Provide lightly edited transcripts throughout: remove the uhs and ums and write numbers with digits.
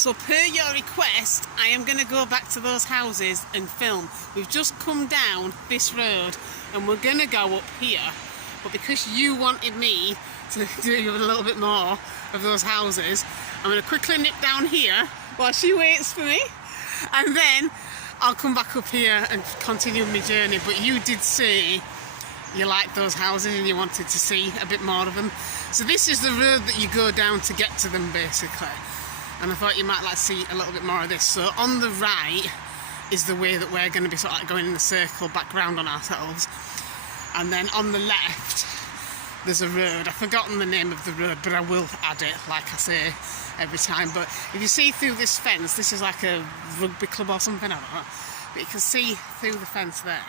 So per your request, I am going to go back to those houses and film. We've just come down this road and we're going to go up here. But because you wanted me to do a little bit more of those houses, I'm going to quickly nip down here while she waits for me. And then I'll come back up here and continue my journey. But you did say you liked those houses and you wanted to see a bit more of them. So this is the road that you go down to get to them, basically. And I thought you might like to see a little bit more of this. So on the right is the way that we're going to be sort of like going in a circle back round on ourselves. And then on the left, there's a road. I've forgotten the name of the road, but I will add it, like I say, every time. But if you see through this fence, this is like a rugby club or something, I don't know. But you can see through the fence there.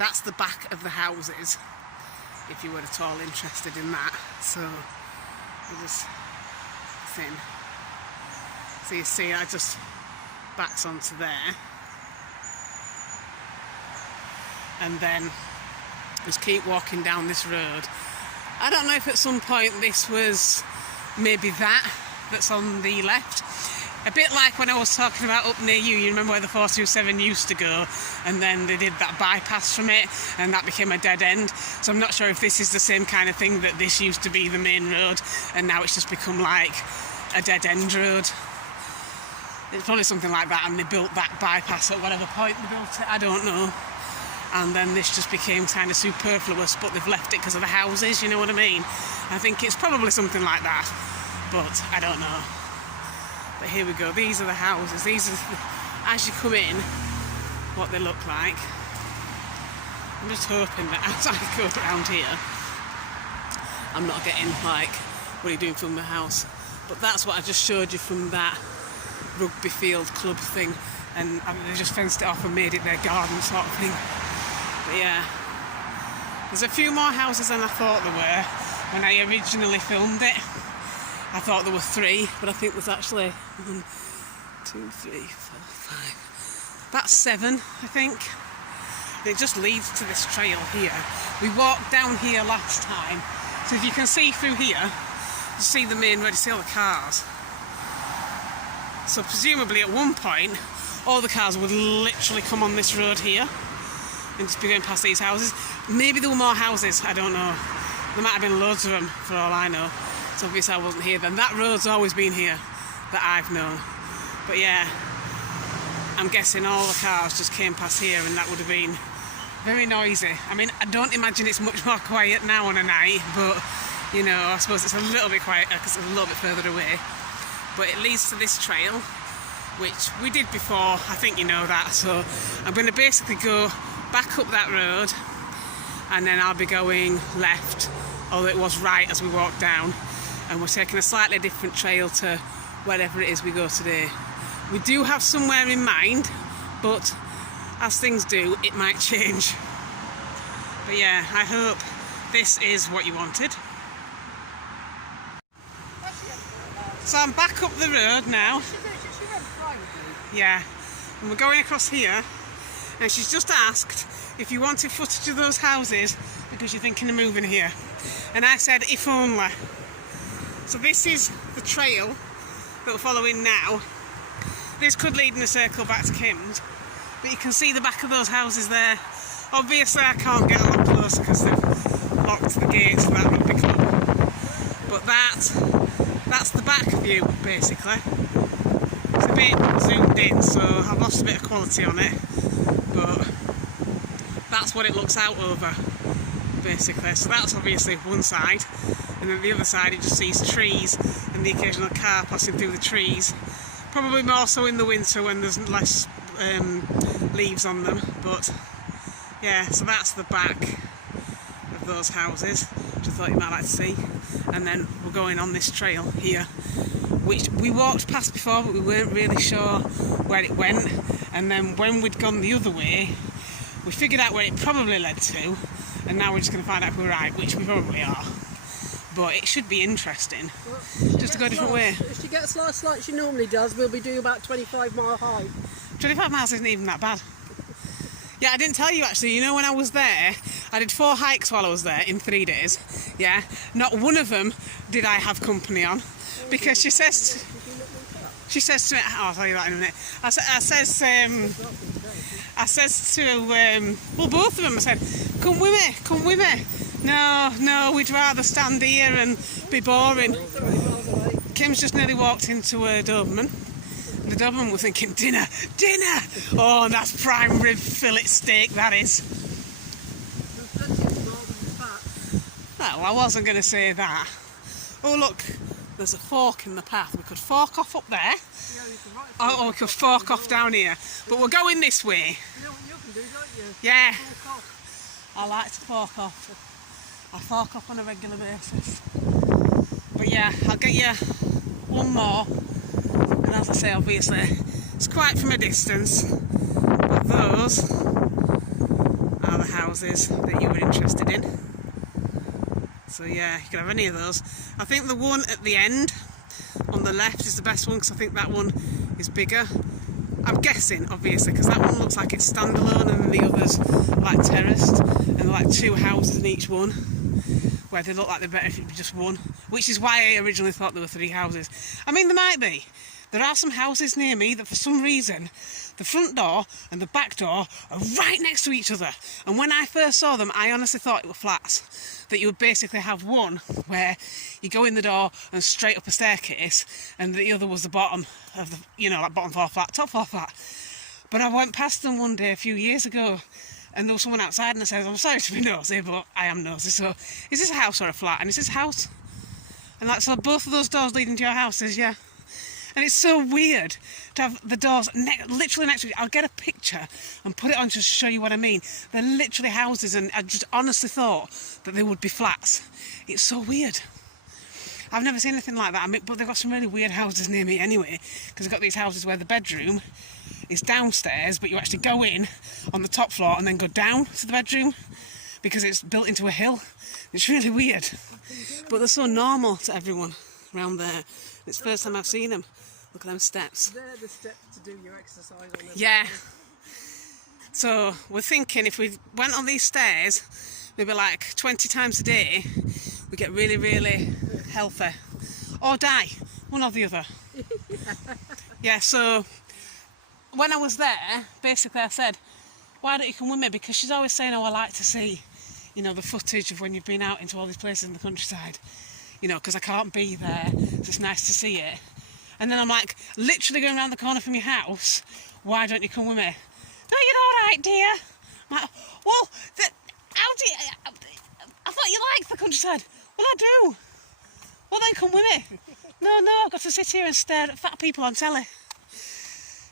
That's the back of the houses, if you were at all interested in that. So, we'll just in. So you see, I just backs onto there. And then just keep walking down this road. I don't know if at some point this was maybe that's on the left. A bit like when I was talking about up near you remember where the 427 used to go, and then they did that bypass from it and that became a dead end. So I'm not sure if this is the same kind of thing, that this used to be the main road and now it's just become like a dead end road. It's probably something like that, and they built that bypass at whatever point they built it, I don't know. And then this just became kind of superfluous, but they've left it because of the houses, you know what I mean? I think it's probably something like that, but I don't know. But here we go, these are the houses. These are, as you come in, what they look like. I'm just hoping that as I go around here, I'm not getting like, what are you doing from the house? But that's what I just showed you from that rugby field club thing, and they just fenced it off and made it their garden sort of thing. But yeah, there's a few more houses than I thought there were when I originally filmed it. I thought there were 3, but I think there's actually 1, 2, 3, 4, 5, about 7, I think. It just leads to this trail here. We walked down here last time, so if you can see through here, you see the main road, you see all the cars. So presumably at one point, all the cars would literally come on this road here and just be going past these houses. Maybe there were more houses, I don't know. There might have been loads of them, for all I know. So obviously I wasn't here then. That road's always been here, that I've known. But yeah, I'm guessing all the cars just came past here, and that would have been very noisy. I mean, I don't imagine it's much more quiet now on a night, but you know, I suppose it's a little bit quieter because it's a little bit further away. But it leads to this trail, which we did before, I think you know that. So I'm going to basically go back up that road, and then I'll be going left, although it was right as we walked down, and we're taking a slightly different trail to wherever it is we go today. We do have somewhere in mind, but as things do, it might change. But yeah, I hope this is what you wanted. So I'm back up the road now. Yeah, and we're going across here, and she's just asked if you wanted footage of those houses because you're thinking of moving here. And I said, if only. So this is the trail that we're following now. This could lead in a circle back to Kim's, but you can see the back of those houses there. Obviously I can't get a lot closer because they've locked the gates for that rugby club. But that's the back view, basically. It's a bit zoomed in, so I've lost a bit of quality on it, but that's what it looks out over, basically. So that's obviously one side, and then the other side it just sees trees and the occasional car passing through the trees. Probably more so in the winter when there's less leaves on them, but yeah, so that's the back of those houses, which I thought you might like to see. And then we're going on this trail here, which we walked past before, but we weren't really sure where it went. And then when we'd gone the other way, we figured out where it probably led to, and now we're just going to find out if we're right, which we probably are. But it should be interesting, just to go a different way. If she gets lost like she normally does, we'll be doing about 25 mile high. 25 miles isn't even that bad. Yeah, I didn't tell you actually, you know, when I was there, I did 4 hikes while I was there in 3 days, yeah? Not one of them did I have company on, because she says... She says to me, oh, I'll tell you that in a minute. I says to, well, both of them, I said, come with me. No, we'd rather stand here and be boring. Kim's just nearly walked into a Doberman. And the Doberman was thinking, dinner. Oh, that's prime rib fillet steak, that is. Well, I wasn't going to say that. Oh, look, there's a fork in the path. We could fork off up there. Or we could fork off down here. But we're going this way. You know what you can do, don't you? Yeah. Fork off. I like to fork off. I fork off on a regular basis. But yeah, I'll get you one more. And as I say, obviously, it's quite from a distance. But those are the houses that you were interested in. So yeah, you can have any of those. I think the one at the end on the left is the best one because I think that one is bigger. I'm guessing, obviously, because that one looks like it's standalone and the others like terraced, and they're like 2 houses in each one, where they look like they're better if it'd be just one, which is why I originally thought there were 3 houses. I mean, there might be. There are some houses near me that for some reason the front door and the back door are right next to each other, and when I first saw them I honestly thought it were flats, that you would basically have one where you go in the door and straight up a staircase, and the other was the bottom of the, you know, like bottom floor flat, top floor flat. But I went past them one day a few years ago and there was someone outside and I said, I'm sorry to be nosy, but I am nosy, so is this a house or a flat? And is this a house? And like, so both of those doors leading to your house is, yeah. And it's so weird to have the doors literally next to each other. I'll get a picture and put it on just to show you what I mean. They're literally houses, and I just honestly thought that they would be flats. It's so weird. I've never seen anything like that. I mean, but they've got some really weird houses near me anyway, because they've got these houses where the bedroom is downstairs, but you actually go in on the top floor and then go down to the bedroom because it's built into a hill. It's really weird. But they're so normal to everyone around there. It's the first time I've seen them. Look at them steps. They're the steps to do your exercise on them. Yeah. So we're thinking if we went on these stairs maybe like 20 times a day, we get really, really healthy. Or die. One or the other. Yeah, so when I was there, basically I said, why don't you come with me? Because she's always saying, oh, I like to see, you know, the footage of when you've been out into all these places in the countryside. You know, because I can't be there, so it's nice to see it. And then I'm like, literally going around the corner from your house, why don't you come with me? No, you're all right, dear. I'm like, well, how do you... I thought you liked the countryside. Well, I do. Well, then come with me. No, I've got to sit here and stare at fat people on telly.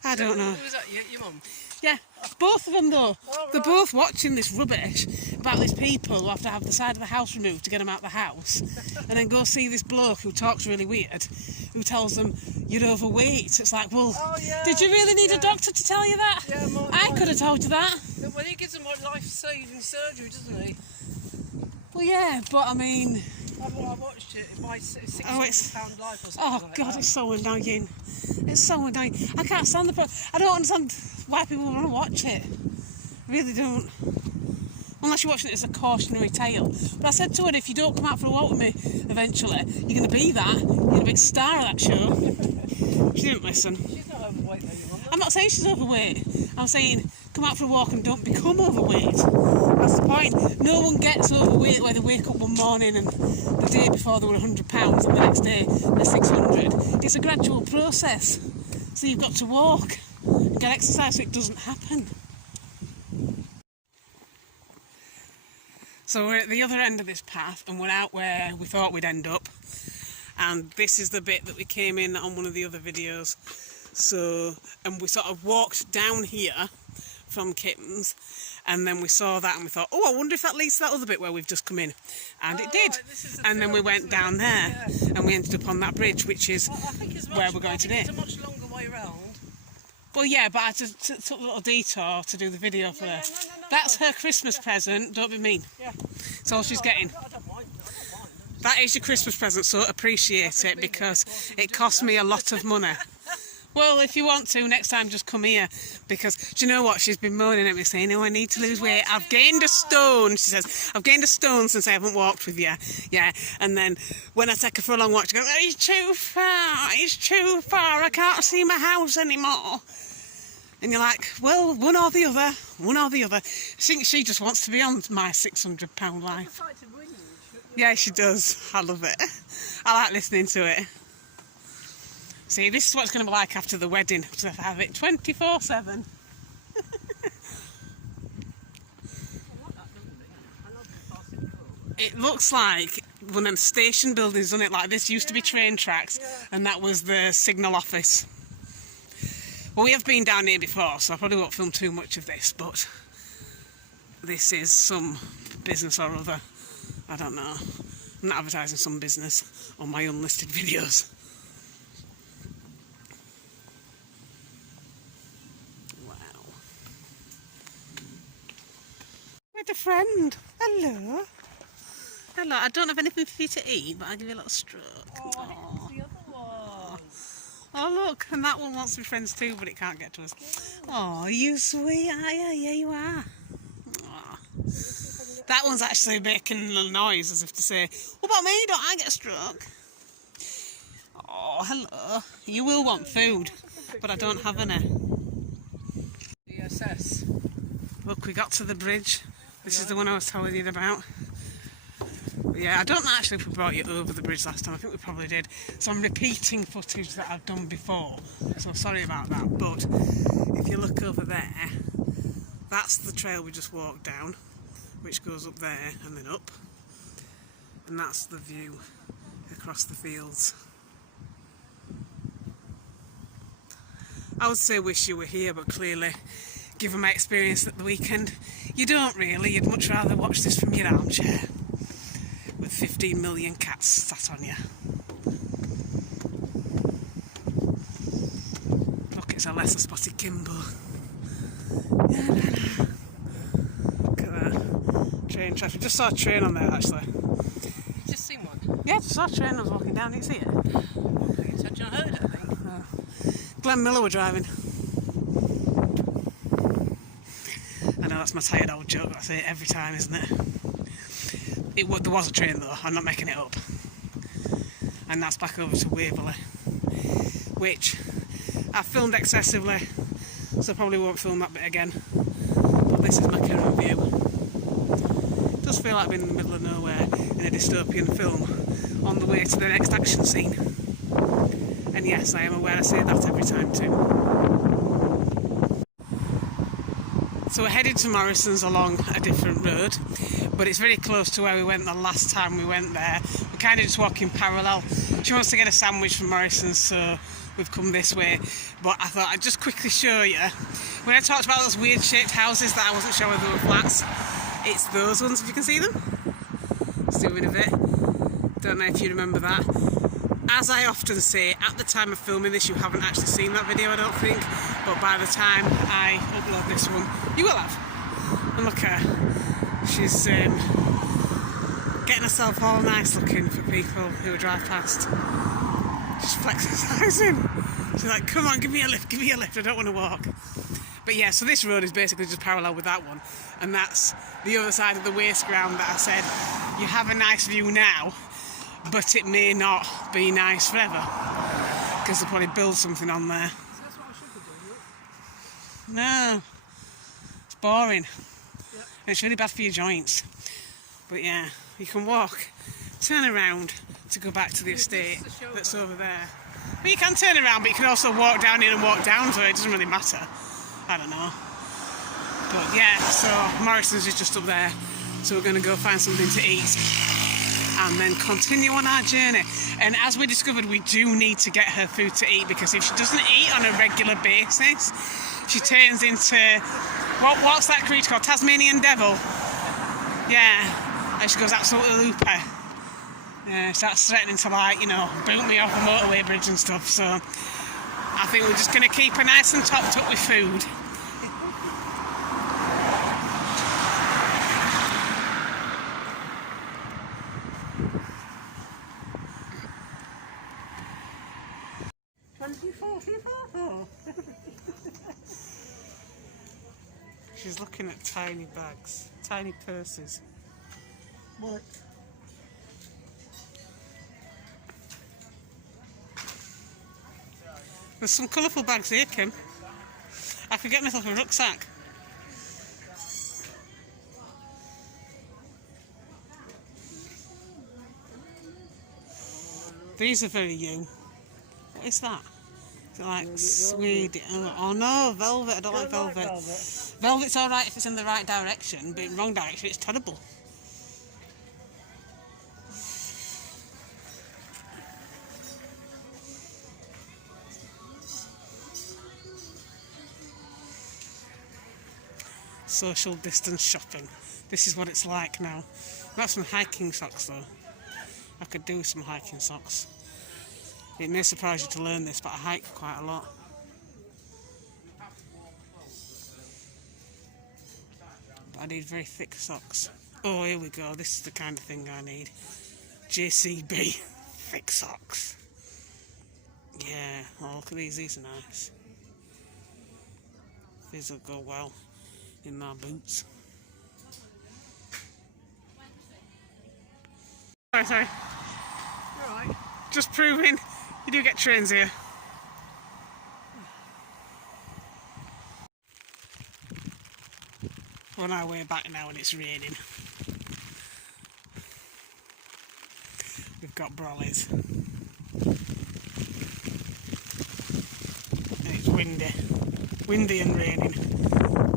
I don't know. Who was that, your mum? Yeah, both of them though. Oh, They're right. both watching this rubbish about these people who have to have the side of the house removed to get them out of the house, and then go see this bloke who talks really weird, who tells them you're overweight. It's like, well, Oh, yeah, did you really need a doctor to tell you that? Yeah, I could have told you that. Well, he gives them like life-saving surgery, doesn't he? Well, yeah, but I mean, I watched it. It's my £600 life or something. oh like God, that. it's so annoying. It's so annoying. I can't stand the. I don't understand why people want to watch it. I really don't. Unless you're watching it as a cautionary tale. But I said to her, if you don't come out for a walk with me eventually, you're going to be that. You're going to be a star of that show. She didn't listen. She's not overweight though, your mum. I'm not saying she's overweight. I'm saying come out for a walk and don't become overweight. That's the point. No one gets overweight where they wake up one morning and the day before they were £100 and the next day they're 600. It's a gradual process. So you've got to walk and get exercise so it doesn't happen. So we're at the other end of this path and we're out where we thought we'd end up. And this is the bit that we came in on one of the other videos. So, and we sort of walked down here from Kittens, and then we saw that and we thought, oh, I wonder if that leads to that other bit where we've just come in. And it did. Right, and then we went down there and we ended up on that bridge, which is where we're going today. It's a much longer way round. Well, yeah, but I just took a little detour to do the video for her. That's her Christmas present, don't be mean. Yeah. That's all she's getting. I don't mind. That is your Christmas present, so appreciate it because it cost me a lot of money. Well, if you want to, next time just come here. Because, do you know what? She's been moaning at me saying, oh, I need to lose weight. I've gained a stone. She says, I've gained a stone since I haven't walked with you. Yeah. And then when I take her for a long walk, she goes, oh, it's too far. It's too far. I can't see my house anymore. And you're like, well, one or the other. One or the other. I think she just wants to be on my £600 life. Yeah, she does. I love it. I like listening to it. See, this is what it's going to be like after the wedding. To have it 24/7. It looks like one of the station buildings, doesn't it? Like this used to be train tracks, and that was the signal office. Well, we have been down here before, so I probably won't film too much of this, but this is some business or other. I don't know. I'm not advertising some business on my unlisted videos. With a friend. Hello. Hello. I don't have anything for you to eat, but I'll give you a little stroke. Oh, the other one. Oh, look. And that one wants to be friends too, but it can't get to us. Oh, you sweet, are you? Yeah, you are. Oh. That one's actually making a little noise as if to say, what about me? Don't I get a stroke? Oh, hello. You will want food, but I don't have any. DSS. Look, we got to the bridge. This is the one I was telling you about. But yeah, I don't know actually if we brought you over the bridge last time. I think we probably did. So I'm repeating footage that I've done before. So sorry about that. But if you look over there, that's the trail we just walked down, which goes up there and then up. And that's the view across the fields. I would say wish you were here, but clearly, given my experience at the weekend, you don't really. You'd much rather watch this from your armchair with 15 million cats sat on you. Look, it's a lesser spotted Kimbo. Look at that. Train tracks. We just saw a train on there actually. You just seen one? Yeah, just saw a train. I was walking down. Did you see it? Had you not heard it, I think? Glenn Miller were driving. I know that's my tired old joke, I say it every time, isn't it? There was a train though, I'm not making it up. And that's back over to Waverley, which I've filmed excessively, so probably won't film that bit again. But this is my current view. It does feel like being in the middle of nowhere in a dystopian film on the way to the next action scene. And yes, I am aware I say that every time too. So we're headed to Morrison's along a different road, but it's very close to where we went the last time we went there. We're kind of just walking parallel. She wants to get a sandwich from Morrison's, so we've come this way. But I thought I'd just quickly show you. When I talked about those weird shaped houses that I wasn't sure whether they were flats, it's those ones, if you can see them. Zooming a bit. Don't know if you remember that. As I often say, at the time of filming this, you haven't actually seen that video, I don't think. But by the time I upload this one, you will have. And look at her. She's getting herself all nice looking for people who drive past. Just flexing. She's like, come on, give me a lift, I don't want to walk. But yeah, so this road is basically just parallel with that one. And that's the other side of the waste ground that I said, you have a nice view now, but it may not be nice forever. Because they'll probably build something on there. That's what I should be doing, look. No. It's boring. Yep. And it's really bad for your joints. But yeah, you can walk, turn around to go back to the estate that's over there. But you can turn around, but you can also walk down in and walk down, so it doesn't really matter. I don't know. But yeah, so Morrison's is just up there. So we're going to go find something to eat and then continue on our journey. And as we discovered, we do need to get her food to eat, because if she doesn't eat on a regular basis, she turns into, what's that creature called? Tasmanian devil? Yeah. And she goes absolutely looper. Yeah, starts threatening to, like, you know, boot me off a motorway bridge and stuff. So I think we're just going to keep her nice and topped up with food. She's looking at tiny bags, tiny purses. What? There's some colourful bags here, Kim. I could get myself a rucksack. These are very you. What is that? Is it like suede? Oh no, velvet. I don't like velvet. Velvet's alright if it's in the right direction, but in the wrong direction it's terrible. Social distance shopping. This is what it's like now. I've got some hiking socks though. I could do with some hiking socks. It may surprise you to learn this, but I hike quite a lot. But I need very thick socks. Oh, here we go. This is the kind of thing I need. JCB. Thick socks. Yeah. Oh, look at these. These are nice. These will go well in my boots. Sorry. You're right. Just proving you do get trains here. We're on our way back now and it's raining. We've got brollies. And it's windy. Windy and raining.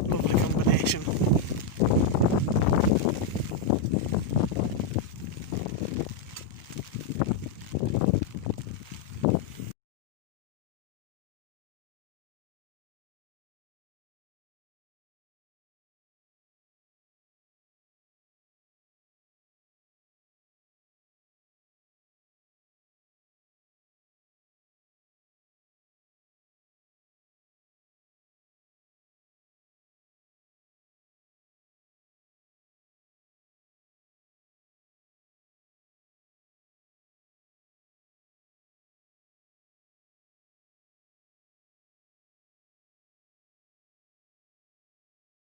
Lovely combination.